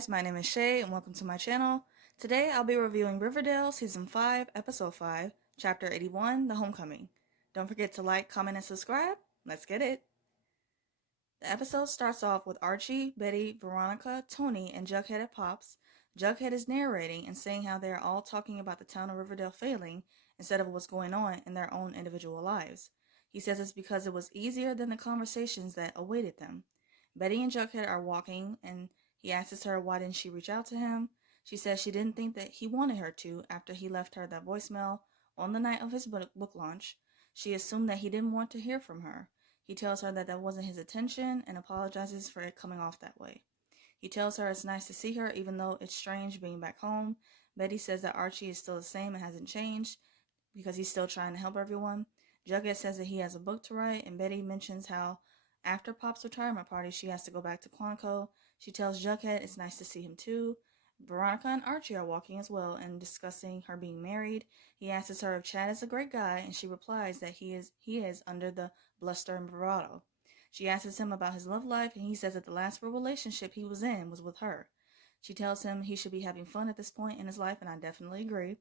guys, my name is Shay and welcome to my channel. Today I'll be reviewing Riverdale Season 5, Episode 5, Chapter 81, The Homecoming. Don't forget to like, comment, and subscribe. Let's get it. The episode starts off with Archie, Betty, Veronica, Tony, and Jughead at Pops. Jughead is narrating and saying how they are all talking about the town of Riverdale failing instead of what's going on in their own individual lives. He says it's because it was easier than the conversations that awaited them. Betty and Jughead are walking, and he asks her why didn't she reach out to him. She says she didn't think that he wanted her to after he left her that voicemail on the night of his book launch. She assumed that he didn't want to hear from her. He tells her that that wasn't his intention and apologizes for it coming off that way. He tells her it's nice to see her even though it's strange being back home. Betty says that Archie is still the same and hasn't changed because he's still trying to help everyone. Jughead says that he has a book to write, and Betty mentions how after Pop's retirement party she has to go back to Quantico. She tells Jughead it's nice to see him too. Veronica and Archie are walking as well and discussing her being married. He asks her if Chad is a great guy, and she replies that he is under the bluster and bravado. She asks him about his love life, and he says that the last real relationship he was in was with her. She tells him he should be having fun at this point in his life, and I definitely agree.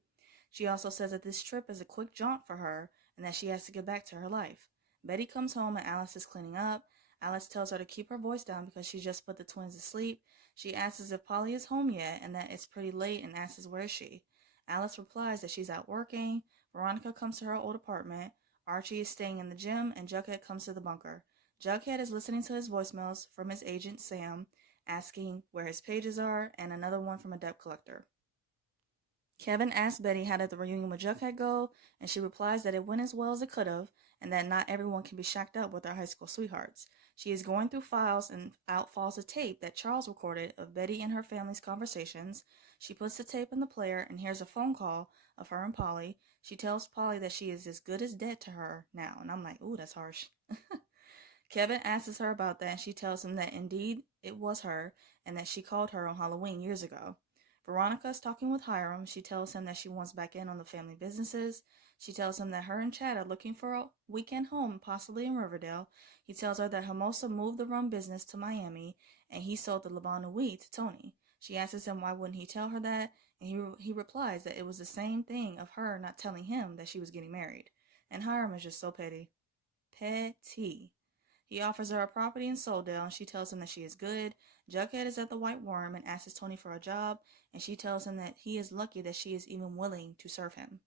She also says that this trip is a quick jaunt for her and that she has to get back to her life. Betty comes home and Alice is cleaning up. Alice tells her to keep her voice down because she just put the twins to sleep. She asks if Polly is home yet and that it's pretty late and asks where is she. Alice replies that she's out working. Veronica comes to her old apartment. Archie is staying in the gym and Jughead comes to the bunker. Jughead is listening to his voicemails from his agent Sam, asking where his pages are, and another one from a debt collector. Kevin asks Betty how did the reunion with Jughead go, and she replies that it went as well as it could have, and that not everyone can be shacked up with their high school sweethearts. She is going through files, and out falls a tape that Charles recorded of Betty and her family's conversations. She puts the tape in the player and hears a phone call of her and Polly. She tells Polly that she is as good as dead to her now, and I'm like, ooh, that's harsh. Kevin asks her about that, and she tells him that indeed it was her, and that she called her on Halloween years ago. Veronica is talking with Hiram. She tells him that she wants back in on the family businesses. She tells him that her and Chad are looking for a weekend home, possibly in Riverdale. He tells her that Hermosa moved the rum business to Miami, and he sold the Labana weed to Tony. She asks him why wouldn't he tell her that, and he replies that it was the same thing of her not telling him that she was getting married. And Hiram is just so petty. Petty. He offers her a property in Soledale, and she tells him that she is good. Jughead is at the White Worm and asks Tony for a job, and she tells him that he is lucky that she is even willing to serve him.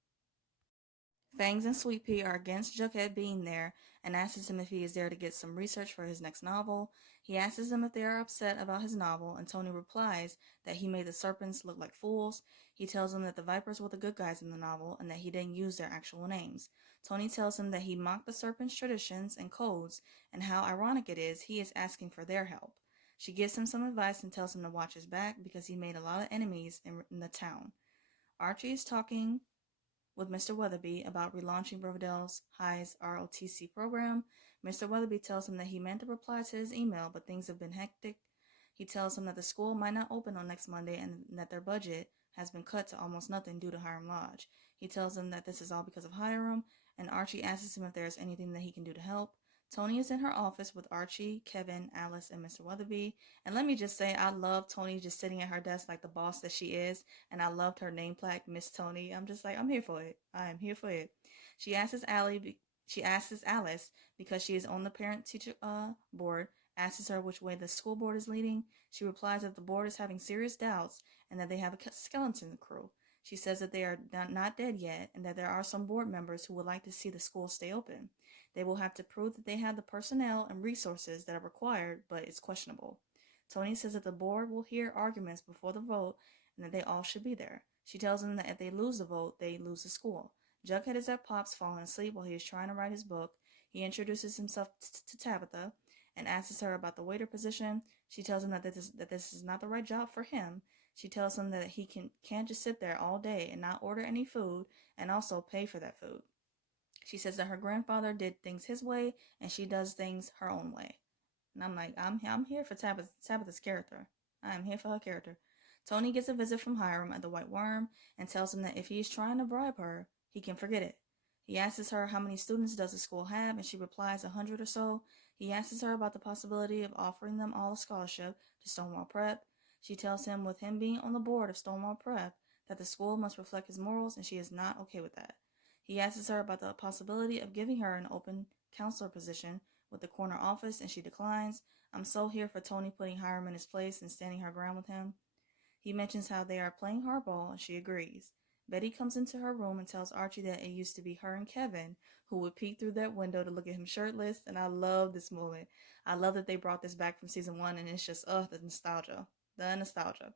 Fangs and Sweet Pea are against Jughead being there and asks him if he is there to get some research for his next novel. He asks them if they are upset about his novel, and Tony replies that he made the serpents look like fools. He tells them that the vipers were the good guys in the novel and that he didn't use their actual names. Tony tells him that he mocked the serpents' traditions and codes, and how ironic it is he is asking for their help. She gives him some advice and tells him to watch his back because he made a lot of enemies in the town. Archie is talking with Mr. Weatherby about relaunching Riverdale's High's ROTC program. Mr. Weatherby tells him that he meant to reply to his email, but things have been hectic. He tells him that the school might not open on next Monday and that their budget has been cut to almost nothing due to Hiram Lodge. He tells him that this is all because of Hiram, and Archie asks him if there is anything that he can do to help. Tony is in her office with Archie, Kevin, Alice, and Mr. Weatherby. And let me just say, I love Tony just sitting at her desk like the boss that she is. And I loved her name plaque, Miss Tony. I'm just like, I'm here for it. I am here for it. She asks Alice because she is on the parent-teacher board, asks her which way the school board is leading. She replies that the board is having serious doubts and that they have a skeleton crew. She says that they are not dead yet and that there are some board members who would like to see the school stay open. They will have to prove that they have the personnel and resources that are required, but it's questionable. Tony says that the board will hear arguments before the vote and that they all should be there. She tells them that if they lose the vote, they lose the school. Jughead is at Pop's falling asleep while he is trying to write his book. He introduces himself to Tabitha and asks her about the waiter position. She tells him that this is not the right job for him. She tells him that he can't just sit there all day and not order any food and also pay for that food. She says that her grandfather did things his way and she does things her own way. And I'm like, I'm here for Tabitha's character. I am here for her character. Tony gets a visit from Hiram at the White Worm and tells him that if he is trying to bribe her, he can forget it. He asks her how many students does the school have, and she replies 100 or so. He asks her about the possibility of offering them all a scholarship to Stonewall Prep. She tells him with him being on the board of Stonewall Prep that the school must reflect his morals and she is not okay with that. He asks her about the possibility of giving her an open counselor position with the corner office and she declines. I'm so here for Tony putting Hiram in his place and standing her ground with him. He mentions how they are playing hardball and she agrees. Betty comes into her room and tells Archie that it used to be her and Kevin who would peek through that window to look at him shirtless, and I love this moment. I love that they brought this back from season 1 and it's just, the nostalgia. The nostalgia.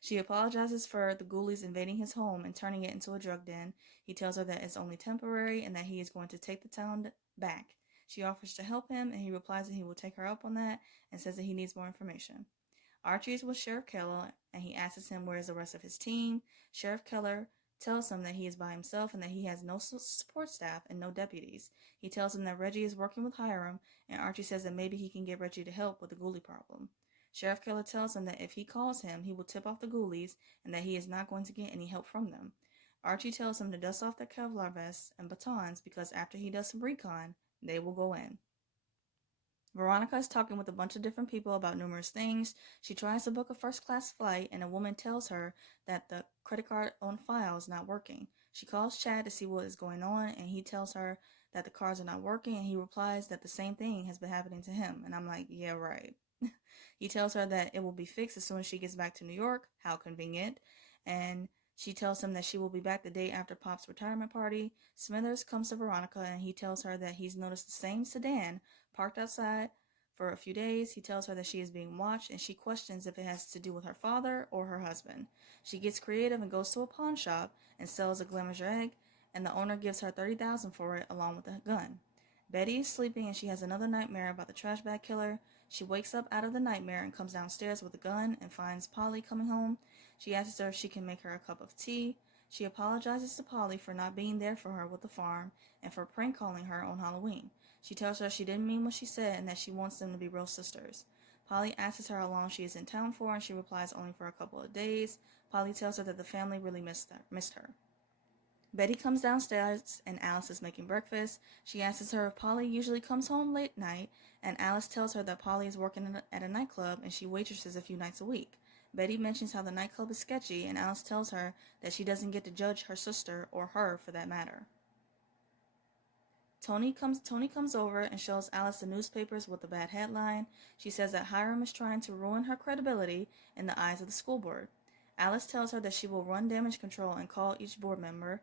She apologizes for the ghoulies invading his home and turning it into a drug den. He tells her that it's only temporary and that he is going to take the town back. She offers to help him and he replies that he will take her up on that and says that he needs more information. Archie is with Sheriff Keller and he asks him where is the rest of his team. Sheriff Keller tells him that he is by himself and that he has no support staff and no deputies. He tells him that Reggie is working with Hiram, and Archie says that maybe he can get Reggie to help with the ghoulie problem. Sheriff Keller tells him that if he calls him, he will tip off the ghoulies and that he is not going to get any help from them. Archie tells him to dust off their Kevlar vests and batons because after he does some recon, they will go in. Veronica is talking with a bunch of different people about numerous things. She tries to book a first-class flight, and a woman tells her that the credit card on file is not working. She calls Chad to see what is going on, and he tells her that the cards are not working, and he replies that the same thing has been happening to him. And I'm like, yeah, right. He tells her that it will be fixed as soon as she gets back to New York. How convenient. And she tells him that she will be back the day after Pop's retirement party. Smithers comes to Veronica, and he tells her that he's noticed the same sedan parked outside for a few days. He tells her that she is being watched, and she questions if it has to do with her father or her husband. She gets creative and goes to a pawn shop and sells a Glamour egg, and the owner gives her $30,000 for it along with a gun. Betty is sleeping and she has another nightmare about the trash bag killer. She wakes up out of the nightmare and comes downstairs with a gun and finds Polly coming home. She asks her if she can make her a cup of tea. She apologizes to Polly for not being there for her with the farm and for prank calling her on Halloween. She tells her she didn't mean what she said and that she wants them to be real sisters. Polly asks her how long she is in town for, and she replies only for a couple of days. Polly tells her that the family really missed her. Betty comes downstairs and Alice is making breakfast. She asks her if Polly usually comes home late night, and Alice tells her that Polly is working at a nightclub and she waitresses a few nights a week. Betty mentions how the nightclub is sketchy, and Alice tells her that she doesn't get to judge her sister, or her for that matter. Tony comes over and shows Alice the newspapers with a bad headline. She says that Hiram is trying to ruin her credibility in the eyes of the school board. Alice tells her that she will run damage control and call each board member.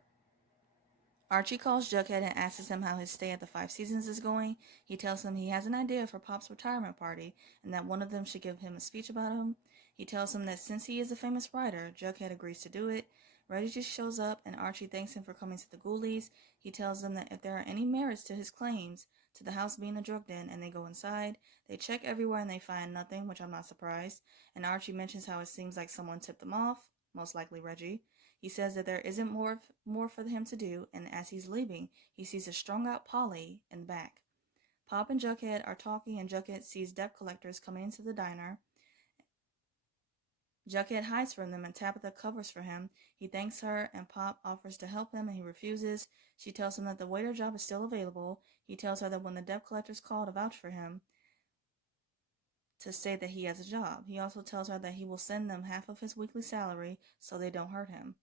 Archie calls Jughead and asks him how his stay at the Five Seasons is going. He tells him he has an idea for Pop's retirement party and that one of them should give him a speech about him. He tells him that since he is a famous writer, Jughead agrees to do it. Reggie just shows up and Archie thanks him for coming to the Ghoulies. He tells them that if there are any merits to his claims to the house being a drug den, and they go inside. They check everywhere and they find nothing, which I'm not surprised. And Archie mentions how it seems like someone tipped them off, most likely Reggie. He says that there isn't more for him to do, and as he's leaving, he sees a strung-out Polly in the back. Pop and Jughead are talking, and Jughead sees debt collectors coming into the diner. Jughead hides from them, and Tabitha covers for him. He thanks her, and Pop offers to help him, and he refuses. She tells him that the waiter job is still available. He tells her that when the debt collectors call to vouch for him, to say that he has a job. He also tells her that he will send them half of his weekly salary so they don't hurt him.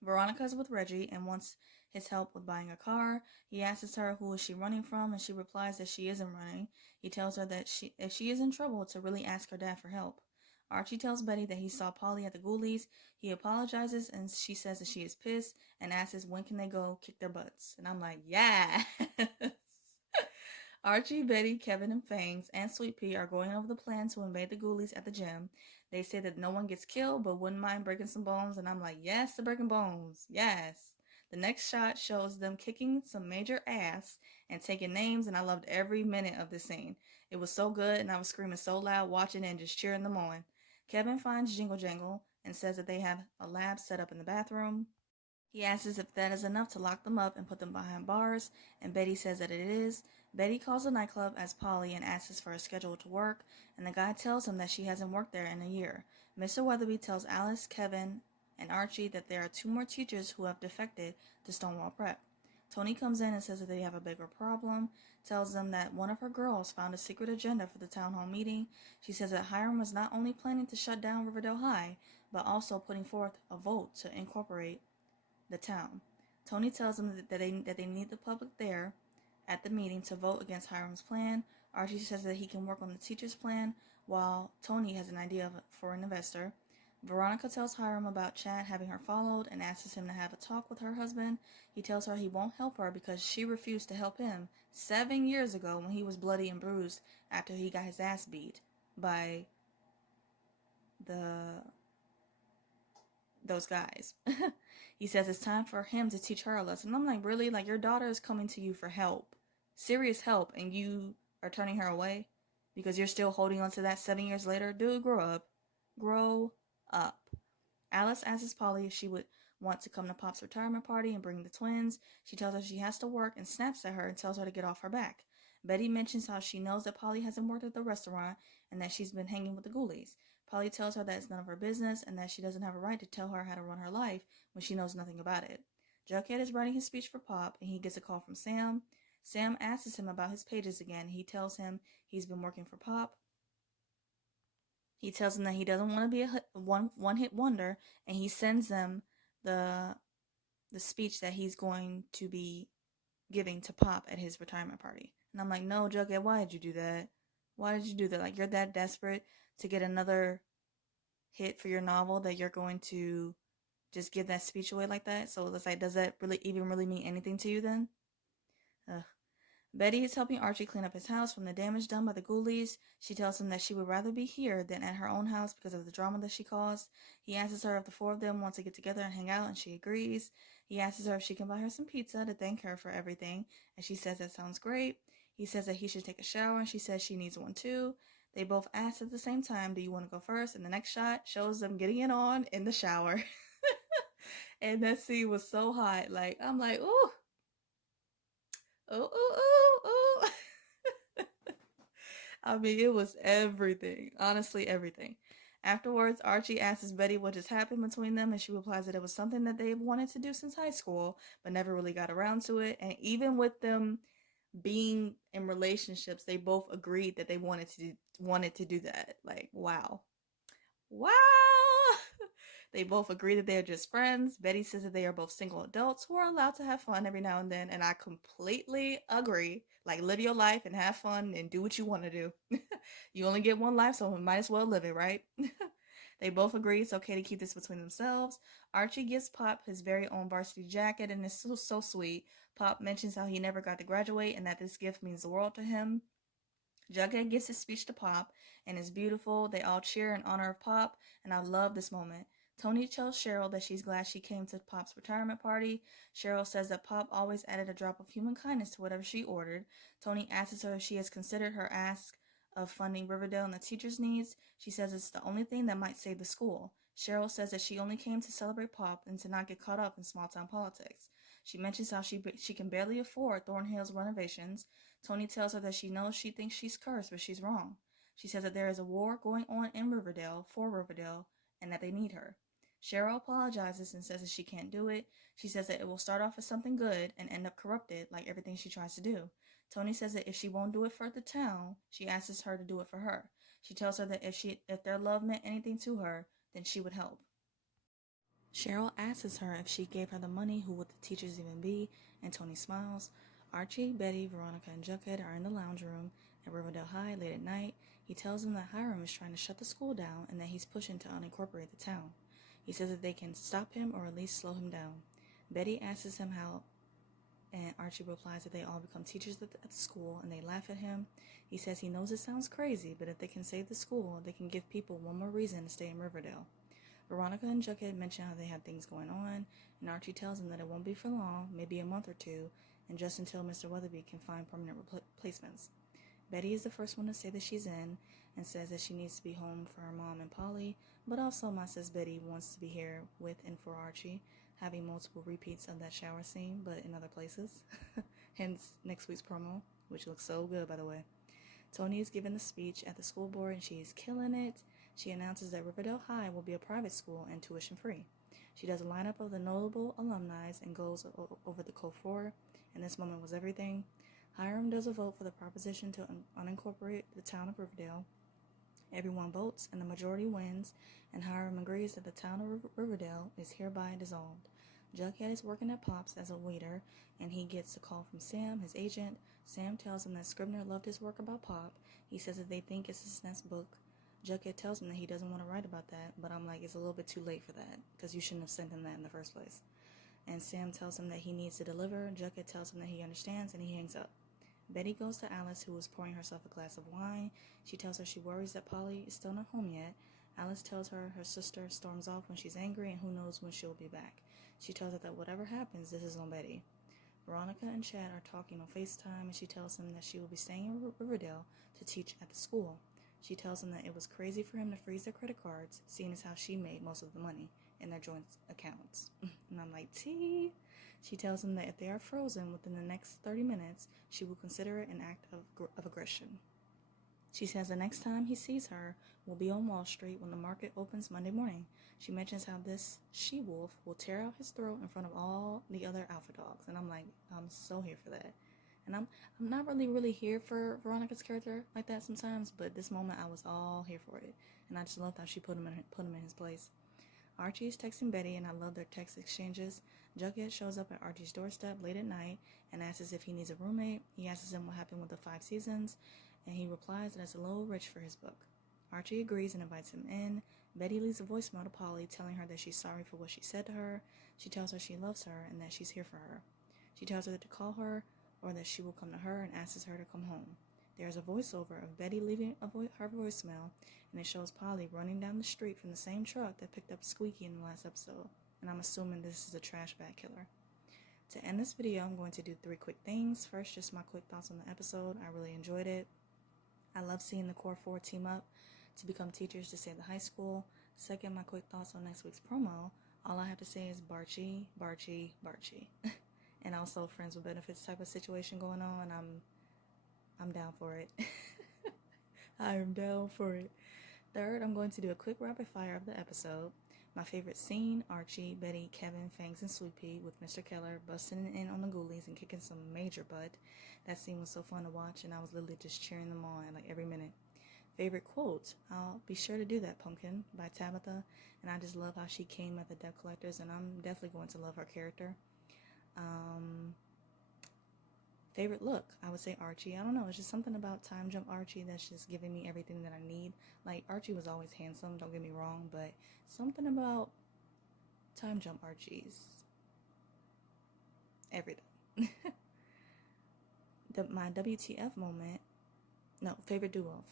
Veronica is with Reggie and wants his help with buying a car. He asks her who is she running from, and she replies that she isn't running. He tells her that if she is in trouble to really ask her dad for help. Archie tells Betty that he saw Polly at the Ghoulies. He apologizes and she says that she is pissed and asks when can they go kick their butts. And I'm like, yeah. Archie, Betty, Kevin, and Fangs, and Sweet Pea are going over the plan to invade the Ghoulies at the gym. They say that no one gets killed, but wouldn't mind breaking some bones, and I'm like, yes, the breaking bones, yes. The next shot shows them kicking some major ass and taking names, and I loved every minute of this scene. It was so good, and I was screaming so loud watching it and just cheering them on. Kevin finds Jingle Jangle and says that they have a lab set up in the bathroom. He asks if that is enough to lock them up and put them behind bars, and Betty says that it is. Betty calls the nightclub as Polly and asks for a schedule to work, and the guy tells him that she hasn't worked there in a year. Mr. Weatherby tells Alice, Kevin, and Archie that there are 2 more teachers who have defected to Stonewall Prep. Tony comes in and says that they have a bigger problem, tells them that one of her girls found a secret agenda for the town hall meeting. She says that Hiram was not only planning to shut down Riverdale High, but also putting forth a vote to incorporate the town. Tony tells them that they need the public there at the meeting to vote against Hiram's plan. Archie says that he can work on the teacher's plan, while Tony has an idea for an investor. Veronica tells Hiram about Chad having her followed and asks him to have a talk with her husband. He tells her he won't help her because she refused to help him 7 years ago when he was bloody and bruised after he got his ass beat by those guys. He says it's time for him to teach her a lesson. I'm like, really? Like, your daughter is coming to you for help, serious help, and you are turning her away because you're still holding on to that 7 years later? Dude, grow up. Grow up. Alice asks Polly if she would want to come to Pop's retirement party and bring the twins. She tells her she has to work and snaps at her and tells her to get off her back. Betty mentions how she knows that Polly hasn't worked at the restaurant and that she's been hanging with the ghoulies. Polly tells her that it's none of her business and that she doesn't have a right to tell her how to run her life when she knows nothing about it. Jughead is writing his speech for Pop and he gets a call from Sam. Sam asks him about his pages again. He tells him he's been working for Pop. He tells him that he doesn't want to be a one-hit wonder, and he sends them the speech that he's going to be giving to Pop at his retirement party. And I'm like, no, Jughead, why did you do that? Why did you do that? Like, you're that desperate to get another hit for your novel that you're going to just give that speech away like that? So it's like, does that really mean anything to you then? Ugh. Betty is helping Archie clean up his house from the damage done by the ghoulies. She tells him that she would rather be here than at her own house because of the drama that she caused. He asks her if the four of them want to get together and hang out, and she agrees. He asks her if she can buy her some pizza to thank her for everything, and she says that sounds great. He says that he should take a shower, and she says she needs one too. They both ask at the same time, do you want to go first? And the next shot shows them getting it on in the shower. And that scene was so hot. Like, I'm like, ooh. Oh. I mean, it was everything. Honestly, everything. Afterwards, Archie asks Betty what just happened between them, and she replies that it was something that they've wanted to do since high school, but never really got around to it. And even with them being in relationships, they both agreed that they wanted to do that. Like, wow. Wow! They both agree that they are just friends. Betty says that they are both single adults who are allowed to have fun every now and then, and I completely agree. Like, live your life and have fun and do what you want to do. You only get one life, so we might as well live it, right? They both agree it's okay to keep this between themselves. Archie gives Pop his very own varsity jacket, and it's so sweet. Pop mentions how he never got to graduate and that this gift means the world to him. Jughead gives his speech to Pop, and it's beautiful. They all cheer in honor of Pop, and I love this moment. Tony tells Cheryl that she's glad she came to Pop's retirement party. Cheryl says that Pop always added a drop of human kindness to whatever she ordered. Tony asks her if she has considered her ask of funding Riverdale and the teachers' needs. She says it's the only thing that might save the school. Cheryl says that she only came to celebrate Pop and to not get caught up in small-town politics. She mentions how she can barely afford Thornhill's renovations. Tony tells her that she knows she thinks she's cursed, but she's wrong. She says that there is a war going on in Riverdale for Riverdale and that they need her. Cheryl apologizes and says that she can't do it. She says that it will start off as something good and end up corrupted like everything she tries to do. Tony says that if she won't do it for the town, she asks her to do it for her. She tells her that if their love meant anything to her, then she would help. Cheryl asks her if she gave her the money, who would the teachers even be, and Tony smiles. Archie, Betty, Veronica, and Jughead are in the lounge room at Riverdale High late at night. He tells them that Hiram is trying to shut the school down and that he's pushing to unincorporate the town. He says that they can stop him or at least slow him down. Betty asks him how, and Archie replies that they all become teachers at the school, and they laugh at him. He says he knows it sounds crazy, but if they can save the school, they can give people one more reason to stay in Riverdale. Veronica and Jughead mention how they have things going on, and Archie tells them that it won't be for long, maybe a month or two, and just until Mr. Weatherby can find permanent replacements. Betty is the first one to say that she's in, and says that she needs to be home for her mom and Polly, but also Ma says Betty wants to be here with and for Archie, having multiple repeats of that shower scene, but in other places. Hence next week's promo, which looks so good, by the way. Tony is giving the speech at the school board, and she is killing it. She announces that Riverdale High will be a private school and tuition-free. She does a lineup of the notable alumni and goes over the Code 4. and this moment was everything. Hiram does a vote for the proposition to unincorporate the town of Riverdale. Everyone votes, and the majority wins, and Hiram agrees that the town of Riverdale is hereby dissolved. Jughead is working at Pop's as a waiter, and he gets a call from Sam, his agent. Sam tells him that Scribner loved his work about Pop. He says that they think it's his next book. Jughead tells him that he doesn't want to write about that, but I'm like, it's a little bit too late for that, because you shouldn't have sent him that in the first place. And Sam tells him that he needs to deliver. Jughead tells him that he understands, and he hangs up. Betty goes to Alice, who is pouring herself a glass of wine. She tells her she worries that Polly is still not home yet. Alice tells her her sister storms off when she's angry, and who knows when she'll be back. She tells her that whatever happens, this is on Betty. Veronica and Chad are talking on FaceTime, and she tells him that she will be staying in Riverdale to teach at the school. She tells him that it was crazy for him to freeze their credit cards, seeing as how she made most of the money in their joint accounts. And I'm like, T. She tells him that if they are frozen within the next 30 minutes, she will consider it an act of aggression. She says the next time he sees her will be on Wall Street when the market opens Monday morning. She mentions how this she-wolf will tear out his throat in front of all the other alpha dogs. And I'm like, I'm so here for that. And I'm not really here for Veronica's character like that sometimes, but this moment I was all here for it. And I just loved how she put him in his place. Archie is texting Betty, and I love their text exchanges. Jughead shows up at Archie's doorstep late at night and asks if he needs a roommate. He asks him what happened with the 5 seasons, and he replies that it's a little rich for his book. Archie agrees and invites him in. Betty leaves a voicemail to Polly telling her that she's sorry for what she said to her. She tells her she loves her and that she's here for her. She tells her to call her or that she will come to her and asks her to come home. There's a voiceover of Betty leaving her voicemail, and it shows Polly running down the street from the same truck that picked up Squeaky in the last episode, and I'm assuming this is a trash bag killer. To end this video, I'm going to do 3 quick things. First, just my quick thoughts on the episode. I really enjoyed it. I love seeing the core 4 team up to become teachers to save the high school. Second, my quick thoughts on next week's promo. All I have to say is Barchie, Barchie, Barchie. And also friends with benefits type of situation going on, and I'm down for it. I am down for it. Third, I'm going to do a quick rapid fire of the episode. My favorite scene, Archie, Betty, Kevin, Fangs, and Sweet Pea with Mr. Keller busting in on the ghoulies and kicking some major butt. That scene was so fun to watch, and I was literally just cheering them on like every minute. Favorite quote, I'll be sure to do that, Pumpkin, by Tabitha, and I just love how she came at the debt collectors, and I'm definitely going to love her character. Favorite look, I would say Archie. I don't know, it's just something about Time Jump Archie that's just giving me everything that I need. Like, Archie was always handsome, don't get me wrong, but something about Time Jump Archie's everything. My WTF moment, no, favorite duo,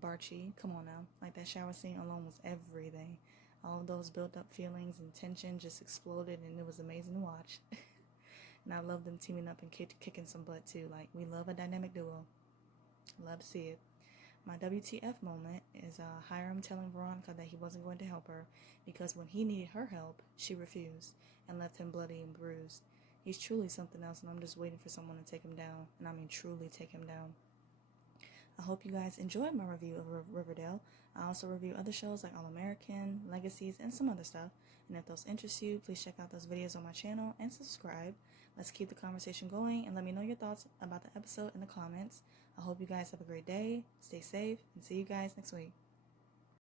Barchie, come on now. Like, that shower scene alone was everything. All of those built up feelings and tension just exploded, and it was amazing to watch. And I love them teaming up and kicking some butt too. Like, we love a dynamic duo. Love to see it. My WTF moment is Hiram telling Veronica that he wasn't going to help her because when he needed her help, she refused and left him bloody and bruised. He's truly something else, and I'm just waiting for someone to take him down. And I mean truly take him down. I hope you guys enjoyed my review of Riverdale. I also review other shows like All American, Legacies, and some other stuff. And if those interest you, please check out those videos on my channel and subscribe. Let's keep the conversation going and let me know your thoughts about the episode in the comments. I hope you guys have a great day, stay safe, and see you guys next week.